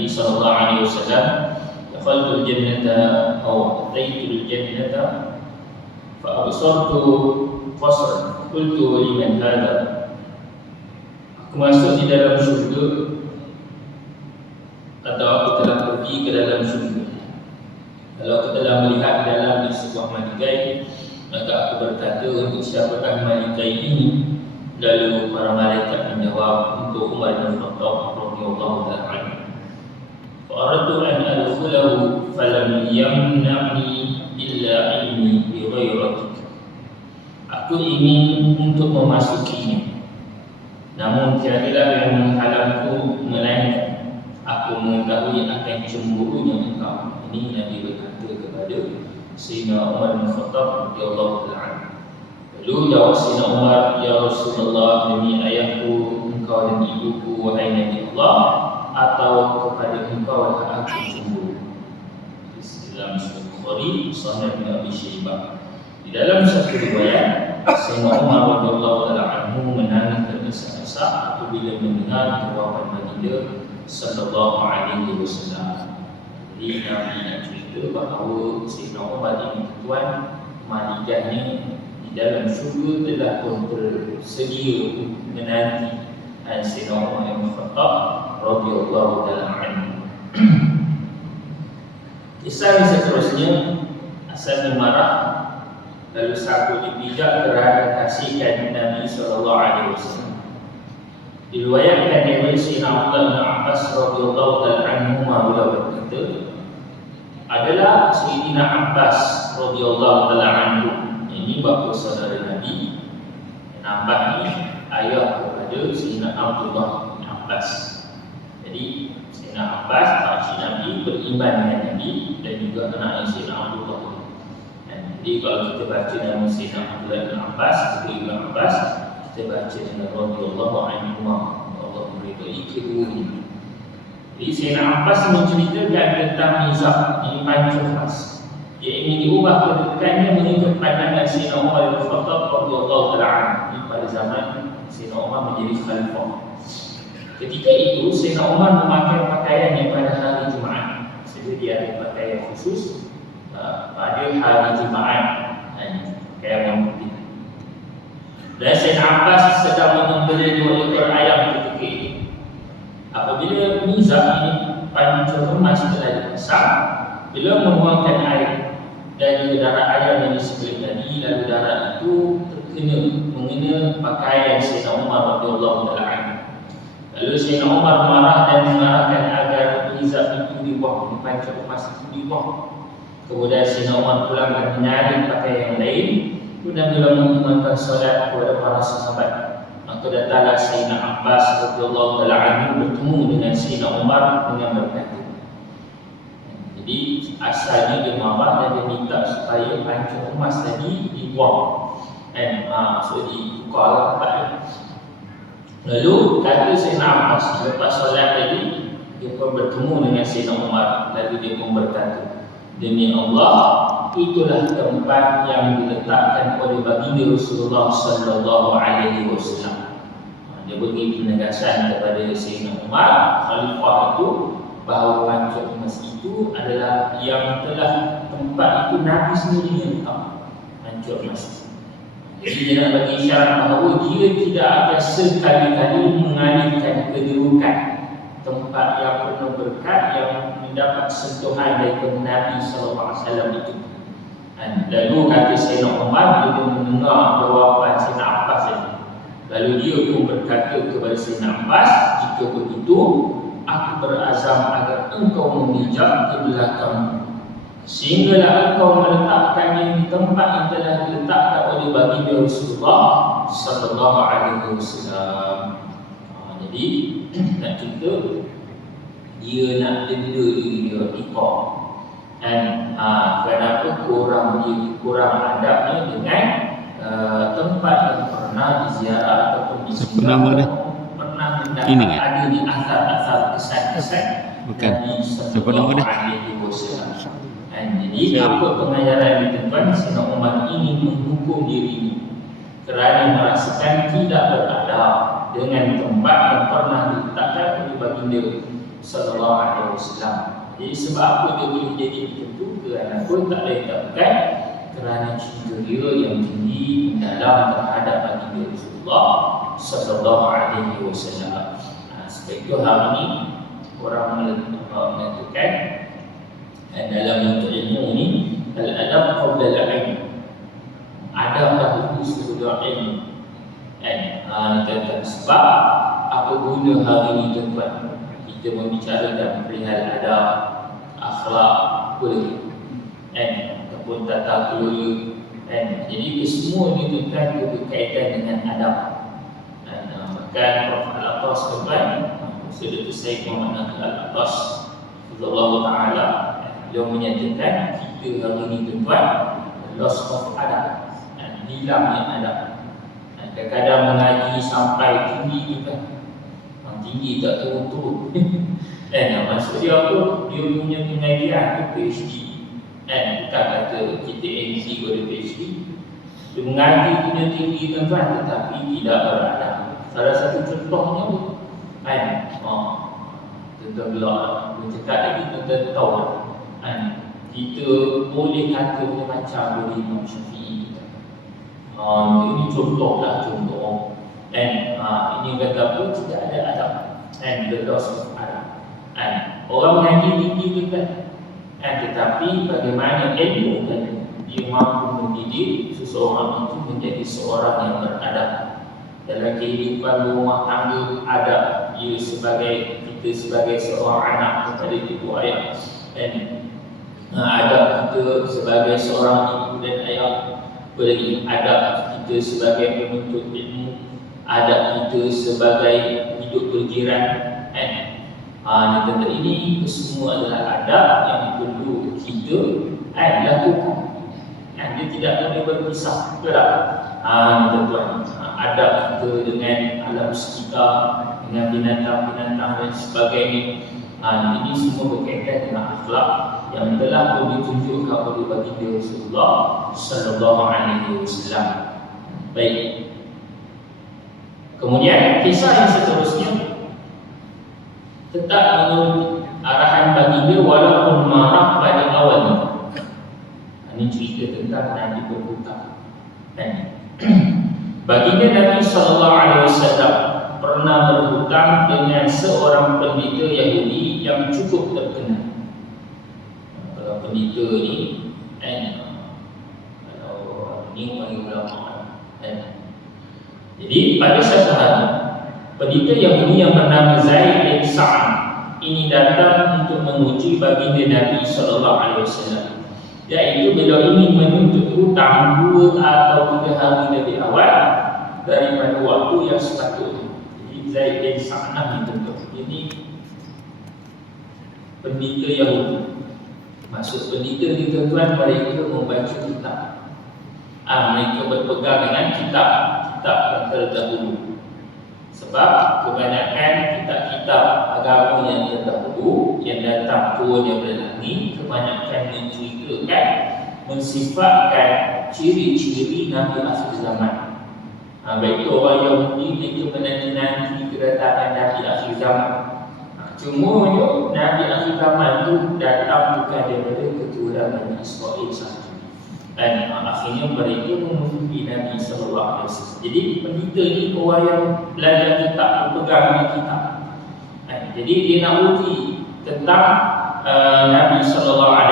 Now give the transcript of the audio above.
Nabi sallallahu alaihi wasallam, "Dakhaltul jannata aw ataitul jannata fa absartu qasran, qultu liman hadha?" Aku masuk di dalam syurga atau aku telah pergi ke dalam syurga. Kalau aku telah melihat di dalam di sebuah malikai, maka aku berkata, untuk siapakah malikai ini? Lalu para malaikat menjawab, untuk Umar bin Khattab radhiyallahu ta'ala anhu. Fa'aradtu an adkhulahu falam yamna'ni illa ilmi bi ghairatik. Aku ingin untuk memasukinya, namun tiadalah yang menghalangku melainkan aku mengetahui akan cemburunya engkau. Ini Nabi berkata kepada Sayyidina Umar bin Khattab radhiyallahu ta'ala anhu. Lalu jawab Sayyidina Umar, "Ya Rasulullah, demi ayahku, engkau dan ibuku, wahai Nabi Allah, atau kepada engkau lah aku cemburu." Dalam Sahih Bukhari, Sahih Abi Syaibah. Di dalam satu riwayat, Sayyidina Umar radhiyallahu ta'ala anhu menangis terdesak-desak apabila mendengar jawaban baginda sallallahu alaihi wasallam. Jadi Nabi nak cerita bahawa Sayyidina Umar ini tuan maligahnya di dalam syurga telah pun tersedia menanti Sayyidina Umar bin Khattab radhiyallahu ta'ala anhu. Kisah yang seterusnya, asalnya marah, lalu sapu dipijak kerana kasihkan Nabi sallallahu alaihi wasallam. Diriwayatkan dari Sayyidina Abdullah bin Abbas radhiyallahu ta'ala anhu beliau berkata, adalah Sayyidina Abbas radhiyallahu ta'ala anhu, ini bapa saudara Nabi. Abbas ni ayah kepada Sayyidina Abdullah bin Abbas. Jadi Sayyidina Abbas, pakcik Nabi, beriman dengan Nabi dan juga anaknya Sayyidina Abdullah. Jadi kalau kita baca nama Sayyidina Abdullah bin Abbas, Ibn Abbas, kita baca dengan radhiyallahu anhu, Allah meridai keduanya. Jadi Sayyidina Abbas menceritakan tentang nizam, ini pancung khas. Dia ingin diubah kedudukannya mengikut pandangan Sayyidina Umar bin Khattab radhiyallahu ta'ala anhu pada zaman Sayyidina Umar menjadi khalifah. Ketika itu Sayyidina Umar memakai pakaian yang pada hari Jumaat. Jadi dia ada pakaian khusus pada hari Jumaat, pakaian yang putih. Dan Sayyidina Abbas sedang membeli 2 ekor ayam ketika itu. Apabila nizam ini pancung emas telah dipasang, beliau membuangkan air dari darah ayam yang disebut tadi, lalu darah itu mengena pakaian Sayyidina Umar radhiyallahu ta'ala anhu. Lalu Sayyidina Umar marah dan mengarahkan agar nizam itu dibuang, pancung emas itu dibuang. Kemudian Sayyidina Umar pulang dan menyaring pakaian yang lain. Kemudian beliau mengimamkan solat kepada para sahabat. Maka datanglah Sayyidina Abbas radhiyallahu ta'ala anhu bertemu dengan Sayyidina Umar dengan berkata. Jadi asalnya dia marah dan dia minta supaya pancung emas tadi dibuang. So ditukar tempatnya. Lalu kata Sayyidina Abbas, lepas solat tadi, dia pun bertemu dengan Sayyidina Umar. Lalu dia pun berkata, demi Allah, itulah tempat yang diletakkan oleh baginda Rasulullah sallallahu alaihi wasallam. Dia beri penegasan kepada Sayyidina Umar, khalifah itu, bahawa pancung emas itu adalah yang telah tempat itu Nabi sendiri yang letak pancung emas. Jadi dia nak bagi isyarat bahawa dia tidak akan sekali-kali mengalihkan kedudukan tempat yang penuh berkat yang mendapat sentuhan daripada Nabi SAW itu. Lalu kata Sayyidina Umar, dia mendengar jawapan Sayyidina Abbas ini. Lalu dia pun berkata kepada Sayyidina Abbas, jika begitu, aku berazam agar engkau memijak ke belakang, sehinggalah engkau meletakkannya di tempat yang telah diletakkan oleh baginda Rasulullah sallallahu alaihi wasallam. Jadi nak cerita, dia nak denda diri dia ikut. Dan kenapa kurang adabnya dengan tempat yang pernah diziarah ataupun diziarah, pernah ada di asal-asal kesan-kesan Nabi sallallahu alaihi wasallam. Jadi apa pengajaran dituan Sayyidina Umar ini menghukum diri kerana merasakan tidak beradab dengan tempat yang pernah diletakkan oleh baginda sallallahu alaihi wasallam. Jadi sebab apa dia boleh jadi macam tu? Kerana pun tak lain tak bukan kerana cinta dia yang tinggi mendalam terhadap baginda Rasulullah sallallahu alaihi wasallam. Sebab itu hari ini orang menentukan dalam menuntut ilmu ni al-adab qabla al-ilm. Adablah dulu sebelum ilmu. Kan sebab apa guna hari ini tuan-tuan kita membicarakan perihal adab, akhlak, apa lagi? Ataupun tata kelola. Jadi semua ni tuan-tuan berkaitan dengan adab. Bahkan Prof. Al-Atas tuan-tuan, Saudara Syekh Muhammad Al-Atas Radhiyallahu Ta'ala, beliau menyatakan kita hari ini tuan-tuan loss of adab, hilangnya adab. Kadang-kadang mengaji sampai tinggi juga, tinggi tak turun-turun. Maksud dia apa? Dia punya pengajian tu PhD. Bukan kata kita MC pada PhD. Dia mengaji punya tinggi tuan-tuan, tetapi tidak beradab. Salah satu contohnya tu tuan-tuan belak bercakap lagi, tuan-tuan tahu kita boleh kata macam boleh Imam Syafi'i. Ini contohlah contoh. Ini kata apa? Tidak ada adab. The loss of adab. Orang mengaji tinggi juga, tetapi bagaimana ilmu kan dia mampu mendidik seseorang itu menjadi seorang yang beradab dalam kehidupan rumah tangga. Adab dia kita sebagai seorang anak kepada ibu ayah, adab kita sebagai seorang ibu dan ayah. Apalagi adab kita sebagai penuntut ilmu, adab kita sebagai hidup berjiran. Ini semua adalah adab yang perlu kita lakukan. Dia tidak boleh berpisah, betul tak? Tuan-tuan, adab kita dengan alam sekitar, dengan binatang-binatang dan sebagainya. Ini semua berkaitan dengan akhlak yang telah ditunjukkan oleh baginda Rasulullah sallallahu alaihi wasallam. Baik. Kemudian kisah yang seterusnya tetap mengikuti arahan baginda walaupun marah pada awalnya. Ini cerita tentang Nabi berhutang. Baginda Nabi sallallahu alaihi wasallam pernah berhutang dengan seorang pendeta Yahudi yang cukup terkenal. Pendeta ni kalau ni ulama. Jadi pada satu hari pendeta Yahudi yang bernama Zaid bin Sa'ad ini datang untuk menguji baginda Nabi sallallahu alaihi wasallam. Iaitu beliau ingin menuntut hutang 2 atau 3 hari lebih awal daripada waktu yang sepatutnya. Jadi Zaid bin Sa'ad dituntut. Ini pendeta Yahudi. Maksud pendeta ni tuan-tuan, mereka membaca kitab. Mereka berpegang dengan kitab yang terdahulu. Sebab kebanyakan kitab-kitab agama yang terdahulu yang datang turun daripada langit, kebanyakan menceritakan, mensifatkan ciri-ciri Nabi akhir zaman. Baik itu orang Yahudi, mereka menanti-nanti kedatangan Nabi akhir zaman. Cuma Nabi akhir zaman itu datang bukan daripada keturunan Nabi Israel sahaja. Dan akhirnya mereka memusuhi Nabi sallallahu alaihi wasallam. Jadi pendeta ni orang yang belajar kitab, berpegang dengan kitab. Jadi dia nak uji tentang Nabi sallallahu alaihi